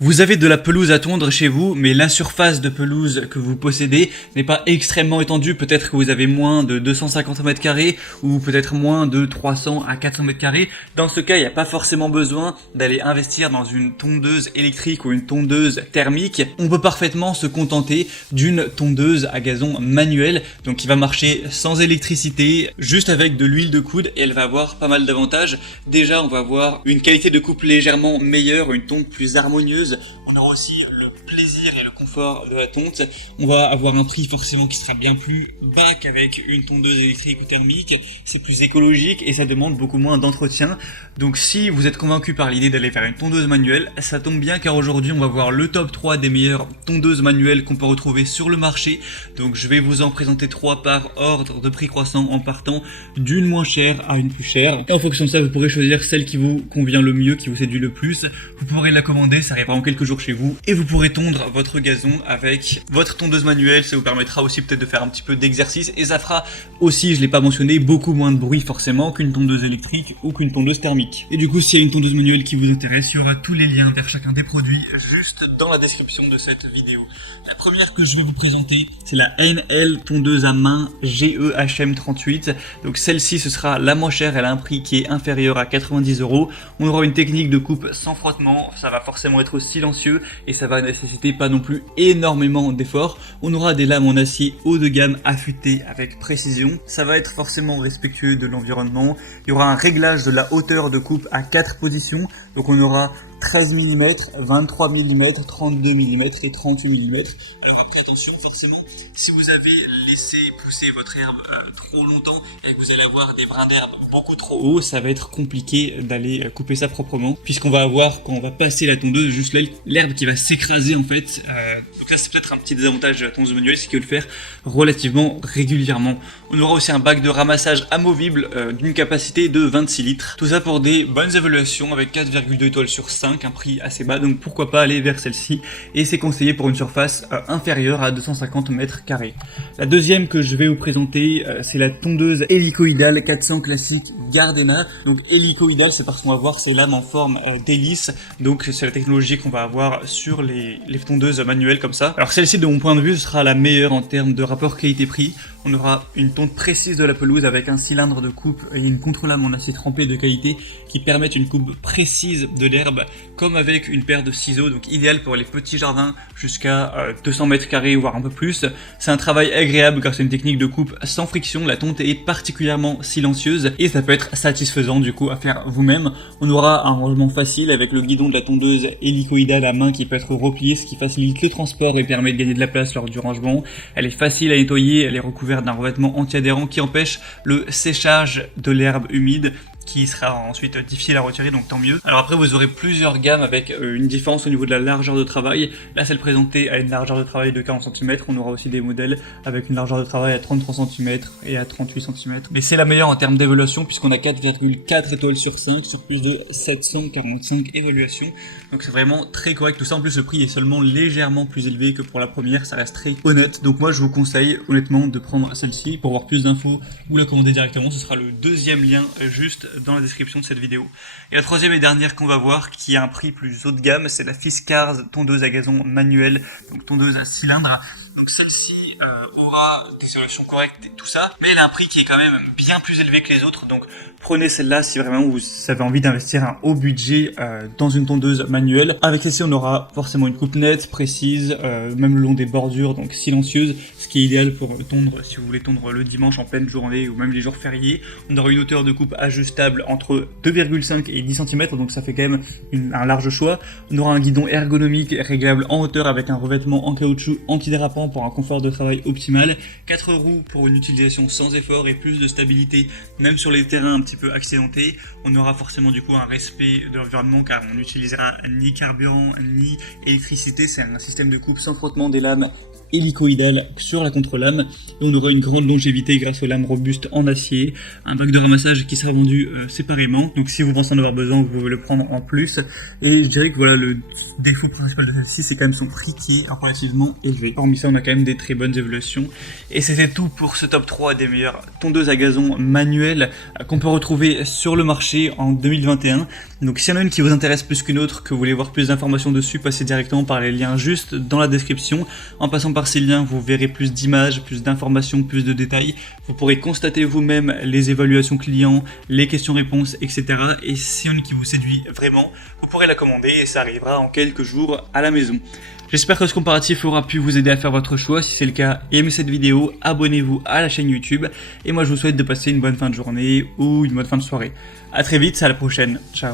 Vous avez de la pelouse à tondre chez vous, mais la surface de pelouse que vous possédez n'est pas extrêmement étendue. Peut-être que vous avez moins de 250 mètres carrés ou peut-être moins de 300 à 400 mètres carrés. Dans ce cas, il n'y a pas forcément besoin d'aller investir dans une tondeuse électrique ou une tondeuse thermique. On peut parfaitement se contenter d'une tondeuse à gazon manuelle, donc qui va marcher sans électricité, juste avec de l'huile de coude, et elle va avoir pas mal d'avantages. Déjà, on va avoir une qualité de coupe légèrement meilleure, une tonte plus harmonieuse. On aura aussi le plaisir et le confort de la tonte. On va avoir un prix forcément qui sera bien plus bas qu'avec une tondeuse électrique ou thermique. C'est plus écologique et ça demande beaucoup moins d'entretien. Donc si vous êtes convaincu par l'idée d'aller vers une tondeuse manuelle, ça tombe bien car aujourd'hui on va voir le top 3 des meilleures tondeuses manuelles qu'on peut retrouver sur le marché. Donc je vais vous en présenter 3 par ordre de prix croissant en partant d'une moins chère à une plus chère. Et en fonction de ça, vous pourrez choisir celle qui vous convient le mieux, qui vous séduit le plus. Vous pourrez la commander, ça arrivera en quelques jours chez vous et vous pourrez tondre votre gazon avec votre tondeuse manuelle. Ça vous permettra aussi peut-être de faire un petit peu d'exercice et ça fera aussi, je l'ai pas mentionné, beaucoup moins de bruit forcément qu'une tondeuse électrique ou qu'une tondeuse thermique. Et du coup, s'il y a une tondeuse manuelle qui vous intéresse, il y aura tous les liens vers chacun des produits juste dans la description de cette vidéo. La première que je vais vous présenter, c'est la NL tondeuse à main GEHM38. Donc celle-ci, ce sera la moins chère, elle a un prix qui est inférieur à 90 €. On aura une technique de coupe sans frottement, ça va forcément être silencieux et ça va nécessiter pas non plus énormément d'efforts. On aura des lames en acier haut de gamme affûtées avec précision. Ça va être forcément respectueux de l'environnement. Il y aura un réglage de la hauteur de coupe à 4 positions. Donc on aura 13 mm, 23 mm, 32 mm et 38 mm. Alors après attention, forcément, si vous avez laissé pousser votre herbe trop longtemps et que vous allez avoir des brins d'herbe beaucoup trop hauts, ça va être compliqué d'aller couper ça proprement, puisqu'on va avoir, quand on va passer la tondeuse, juste l'herbe qui va s'écraser en fait. Donc ça c'est peut-être un petit désavantage de la tondeuse manuelle, c'est qu'il faut le faire relativement régulièrement. On aura aussi un bac de ramassage amovible d'une capacité de 26 litres. Tout ça pour des bonnes évaluations avec 4,2 étoiles sur 5, un prix assez bas, donc pourquoi pas aller vers celle-ci. Et c'est conseillé pour une surface inférieure à 250 mètres carrés. La deuxième que je vais vous présenter, c'est la tondeuse hélicoïdale 400 classique Gardena. Donc hélicoïdale, c'est parce qu'on va voir ces lames en forme d'hélice. Donc c'est la technologie qu'on va avoir sur les tondeuses manuelles comme ça. Alors celle-ci, de mon point de vue, sera la meilleure en termes de rapport qualité-prix. On aura une tonte précise de la pelouse avec un cylindre de coupe et une contre-lame en acier trempé de qualité qui permettent une coupe précise de l'herbe, comme avec une paire de ciseaux, donc idéal pour les petits jardins jusqu'à 200 mètres carrés voire un peu plus. C'est un travail agréable grâce à une technique de coupe sans friction. La tonte est particulièrement silencieuse et ça peut être satisfaisant du coup à faire vous-même. On aura un rangement facile avec le guidon de la tondeuse hélicoïdale à main qui peut être replié, ce qui facilite le transport et permet de gagner de la place lors du rangement. Elle est facile à nettoyer, elle est recouverte d'un revêtement anti-adhérent qui empêche le séchage de l'herbe humide, qui sera ensuite difficile à retirer, donc tant mieux. Alors après, vous aurez plusieurs gammes avec une différence au niveau de la largeur de travail. Là, celle présentée a une largeur de travail de 40 cm. On aura aussi des modèles avec une largeur de travail à 33 cm et à 38 cm. Mais c'est la meilleure en termes d'évaluation puisqu'on a 4,4 étoiles sur 5 sur plus de 745 évaluations. Donc c'est vraiment très correct tout ça. En plus, le prix est seulement légèrement plus élevé que pour la première. Ça reste très honnête. Donc moi, je vous conseille honnêtement de prendre celle-ci. Pour voir plus d'infos ou la commander directement, ce sera le deuxième lien juste dans la description de cette vidéo. Et la troisième et dernière qu'on va voir, qui a un prix plus haut de gamme, c'est la Fiskars tondeuse à gazon manuelle, donc tondeuse à cylindre. Donc celle-ci aura des solutions correctes et tout ça, mais elle a un prix qui est quand même bien plus élevé que les autres. Donc prenez celle-là si vraiment vous avez envie d'investir un haut budget dans une tondeuse manuelle. Avec celle-ci, on aura forcément une coupe nette, précise, même le long des bordures, donc silencieuse, ce qui est idéal pour tondre si vous voulez tondre le dimanche en pleine journée ou même les jours fériés. On aura une hauteur de coupe ajustable entre 2,5 et 10 cm, donc ça fait quand même un large choix. On aura un guidon ergonomique réglable en hauteur avec un revêtement en caoutchouc antidérapant pour un confort de travail optimal. 4 roues pour une utilisation sans effort et plus de stabilité, même sur les terrains un petit peu accidentés. On aura forcément du coup un respect de l'environnement car on n'utilisera ni carburant ni électricité. C'est un système de coupe sans frottement des lames hélicoïdale sur la contre-lame. On aura une grande longévité grâce aux lames robustes en acier, un bac de ramassage qui sera vendu séparément. Donc si vous pensez en avoir besoin, vous pouvez le prendre en plus. Et je dirais que voilà, le défaut principal de celle-ci, c'est quand même son prix qui est relativement élevé. Hormis ça, on a quand même des très bonnes évolutions. Et c'était tout pour ce top 3 des meilleures tondeuses à gazon manuelles qu'on peut retrouver sur le marché en 2021. Donc s'il y en a une qui vous intéresse plus qu'une autre, que vous voulez voir plus d'informations dessus, passez directement par les liens juste dans la description. En passant par ces liens, vous verrez plus d'images, plus d'informations, plus de détails. Vous pourrez constater vous-même les évaluations clients, les questions-réponses, etc. Et s'il y en a une qui vous séduit vraiment, vous pourrez la commander et ça arrivera en quelques jours à la maison. J'espère que ce comparatif aura pu vous aider à faire votre choix. Si c'est le cas, aimez cette vidéo, abonnez-vous à la chaîne YouTube. Et moi je vous souhaite de passer une bonne fin de journée ou une bonne fin de soirée. A très vite, à la prochaine. Ciao.